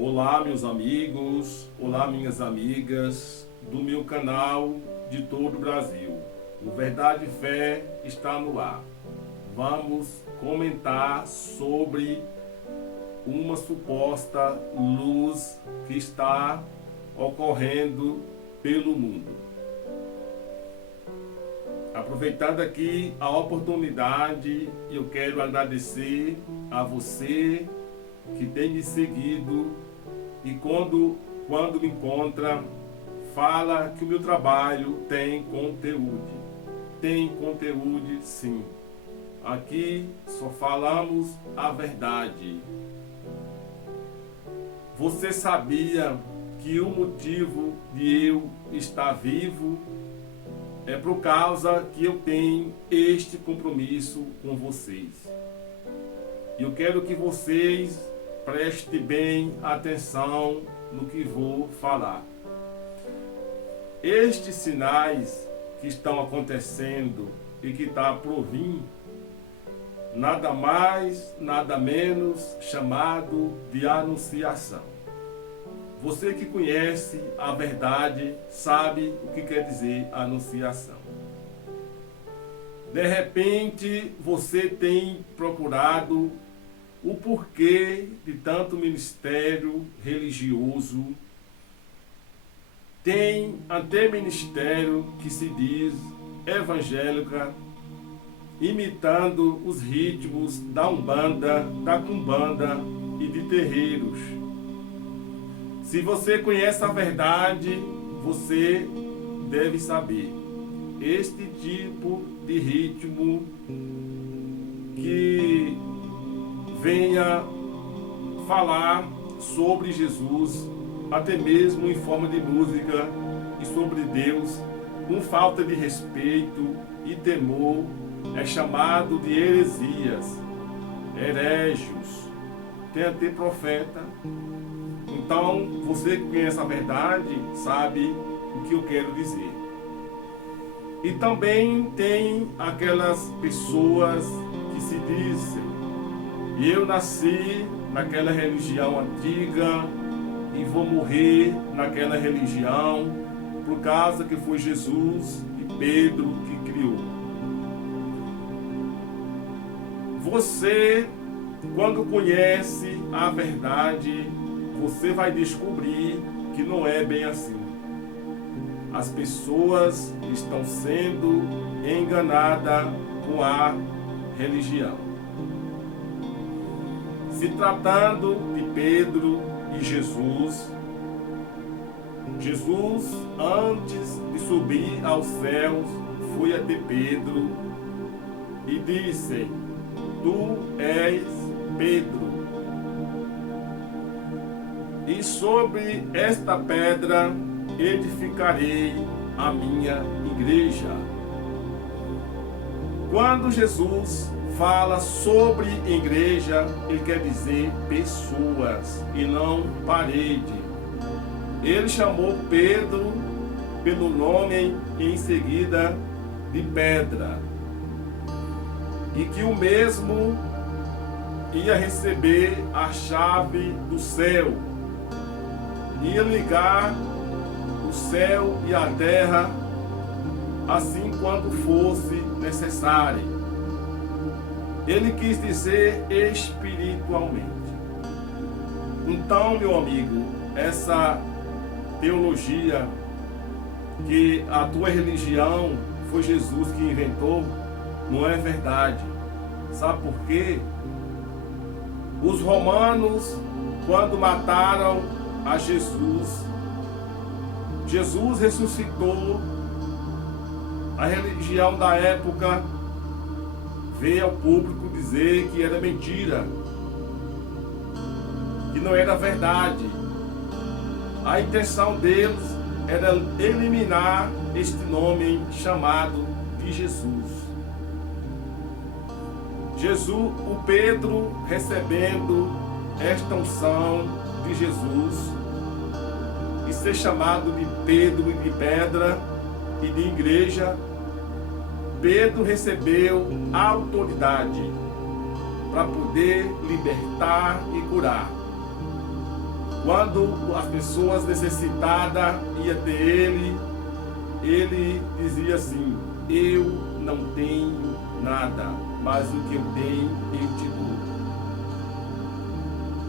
Olá, meus amigos, olá, minhas amigas do meu canal de todo o Brasil. O Verdade e Fé está no ar. Vamos comentar sobre uma suposta luz que está ocorrendo pelo mundo. Aproveitando aqui a oportunidade, eu quero agradecer a você que tem me seguido e quando me encontra, fala que o meu trabalho tem conteúdo. Tem conteúdo, sim. Aqui só falamos a verdade. Você sabia que o motivo de eu estar vivo é por causa que eu tenho este compromisso com vocês. Eu quero que vocês prestem bem atenção no que vou falar. Estes sinais que estão acontecendo e que está por vir, nada mais, nada menos chamado de anunciação. Você que conhece a verdade sabe o que quer dizer anunciação. De repente você tem procurado o porquê de tanto ministério religioso. Tem até ministério que se diz evangélica, imitando os ritmos da Umbanda, da Cumbanda e de terreiros. Se você conhece a verdade, você deve saber. Este tipo de ritmo que venha falar sobre Jesus, até mesmo em forma de música, e sobre Deus, com falta de respeito e temor, é chamado de heresias, herégios, tem até profeta. Então, você que conhece a verdade, sabe o que eu quero dizer. E também tem aquelas pessoas que se dizem: eu nasci naquela religião antiga e vou morrer naquela religião, por causa que foi Jesus e Pedro que criou. Você, quando conhece a verdade, você vai descobrir que não é bem assim. As pessoas estão sendo enganadas com a religião. Se tratando de Pedro e Jesus, antes de subir aos céus, foi até Pedro e disse: tu és Pedro, e sobre esta pedra edificarei a minha igreja. Quando Jesus fala sobre igreja, ele quer dizer pessoas e não parede. Ele chamou Pedro pelo nome e em seguida de pedra, e que o mesmo ia receber a chave do céu, ia ligar o céu e a terra, assim quando fosse necessário. Ele quis dizer espiritualmente. Então, meu amigo, essa teologia que a tua religião foi Jesus que inventou, não é verdade. Sabe por quê? Os romanos, quando mataram a Jesus ressuscitou. A religião da época veio ao público dizer que era mentira, que não era verdade. A intenção deles era eliminar este nome chamado de Jesus. O Pedro, recebendo esta unção de Jesus e ser chamado de Pedro e de pedra e de igreja, Pedro recebeu autoridade para poder libertar e curar. Quando as pessoas necessitadas iam até ele dizia assim: eu não tenho nada, mas o que eu tenho eu te dou.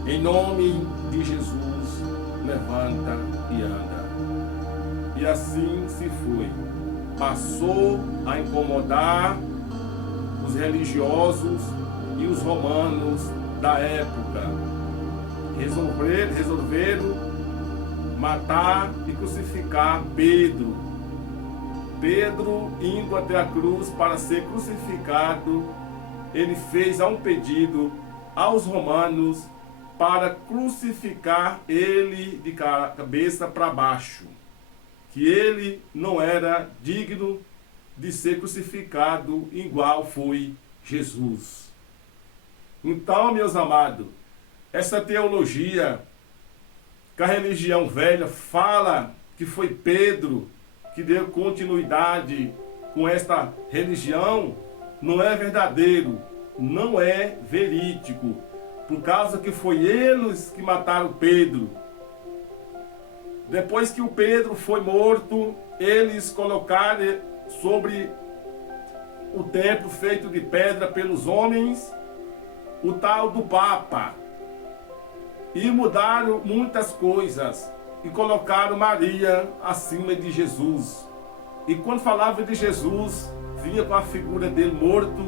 Em nome de Jesus, levanta e anda. E assim se foi. Passou a incomodar os religiosos e os romanos da época. Resolveram matar e crucificar Pedro. Pedro, indo até a cruz para ser crucificado, ele fez um pedido aos romanos para crucificar ele de cabeça para baixo, que ele não era digno de ser crucificado igual foi Jesus. Então, meus amados, essa teologia que a religião velha fala que foi Pedro que deu continuidade com esta religião, não é verdadeiro, não é verídico, por causa que foi eles que mataram Pedro. Depois que o Pedro foi morto, eles colocaram sobre o templo feito de pedra pelos homens o tal do Papa, e mudaram muitas coisas e colocaram Maria acima de Jesus. E quando falava de Jesus, vinha com a figura dele morto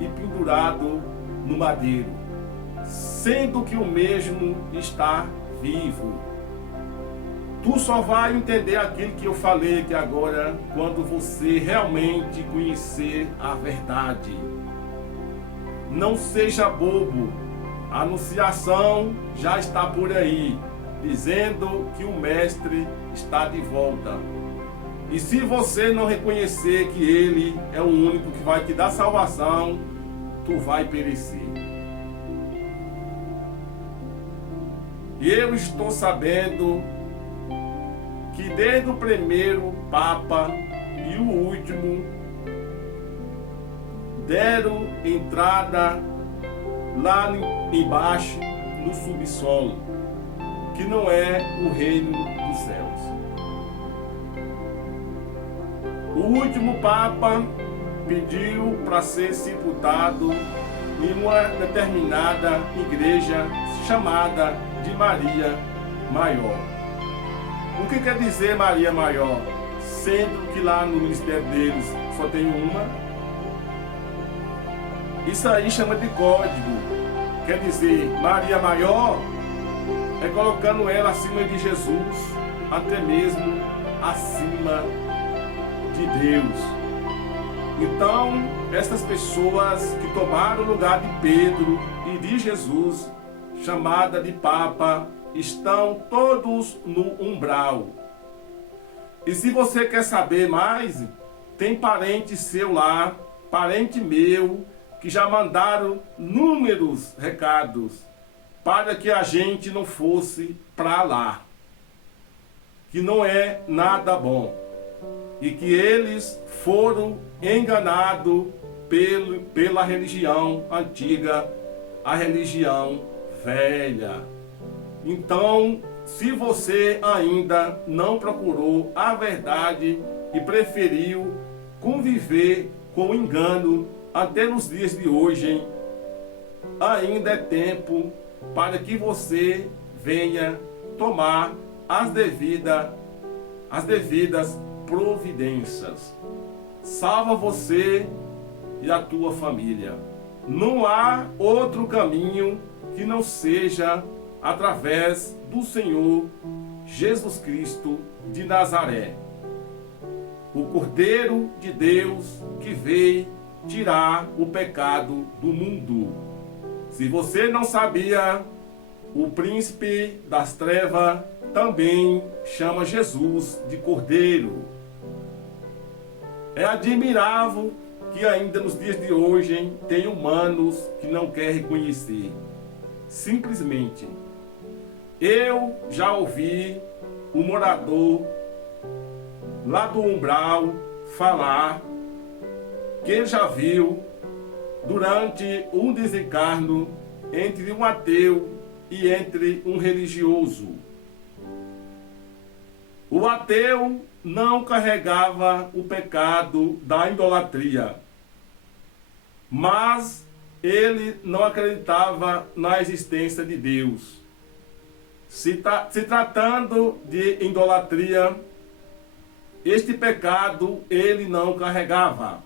e pendurado no madeiro, sendo que o mesmo está vivo. Tu só vai entender aquilo que eu falei aqui agora quando você realmente conhecer a verdade. Não seja bobo. A anunciação já está por aí, dizendo que o Mestre está de volta. E se você não reconhecer que Ele é o único que vai te dar salvação, tu vai perecer. E eu estou sabendo que desde o primeiro Papa e o último deram entrada lá embaixo no subsolo, que não é o reino dos céus. O último Papa pediu para ser sepultado em uma determinada igreja chamada de Maria Maior. O que quer dizer Maria Maior? Sendo que lá no ministério deles só tem uma. Isso aí chama de código. Quer dizer, Maria Maior é colocando ela acima de Jesus, até mesmo acima de Deus. Então, essas pessoas que tomaram o lugar de Pedro e de Jesus, chamada de Papa, estão todos no umbral. E se você quer saber mais, tem parente seu lá, parente meu, que já mandaram inúmeros recados para que a gente não fosse para lá, que não é nada bom, e que eles foram enganados pela religião antiga, a religião velha. Então, se você ainda não procurou a verdade e preferiu conviver com o engano até nos dias de hoje, ainda é tempo para que você venha tomar as devidas providências. Salva você e a tua família. Não há outro caminho que não seja através do Senhor Jesus Cristo de Nazaré, o Cordeiro de Deus que veio tirar o pecado do mundo. Se você não sabia, o príncipe das trevas também chama Jesus de Cordeiro. É admirável que ainda nos dias de hoje tem humanos que não querem reconhecer. Simplesmente, eu já ouvi o morador lá do umbral falar que ele já viu durante um desencarno entre um ateu e entre um religioso. O ateu não carregava o pecado da idolatria, mas ele não acreditava na existência de Deus. Se tratando de idolatria, este pecado ele não carregava.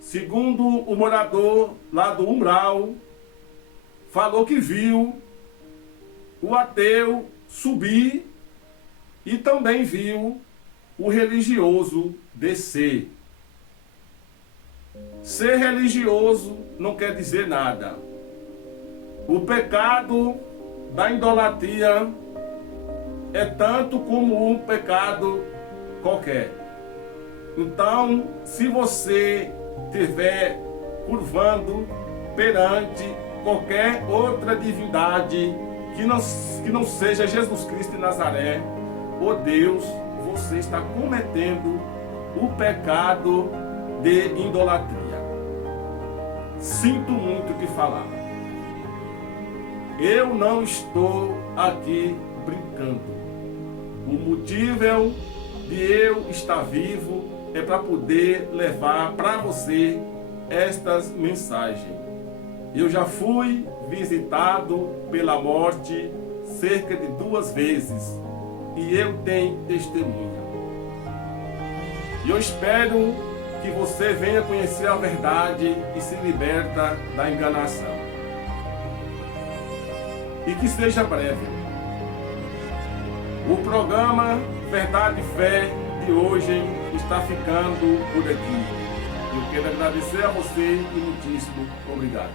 Segundo o morador lá do umbral, falou que viu o ateu subir e também viu o religioso descer. Ser religioso não quer dizer nada. O pecado da idolatria é tanto como um pecado qualquer. Então, se você estiver curvando perante qualquer outra divindade que não seja Jesus Cristo de Nazaré, ó Deus, você está cometendo o pecado de idolatria. Sinto muito te falar. Eu não estou aqui brincando. O motivo de eu estar vivo é para poder levar para você estas mensagens. Eu já fui visitado pela morte cerca de 2 vezes e eu tenho testemunha. E eu espero que você venha conhecer a verdade e se liberta da enganação. E que seja breve. O programa Verdade e Fé de hoje está ficando por aqui. Eu quero agradecer a você e muitíssimo obrigado.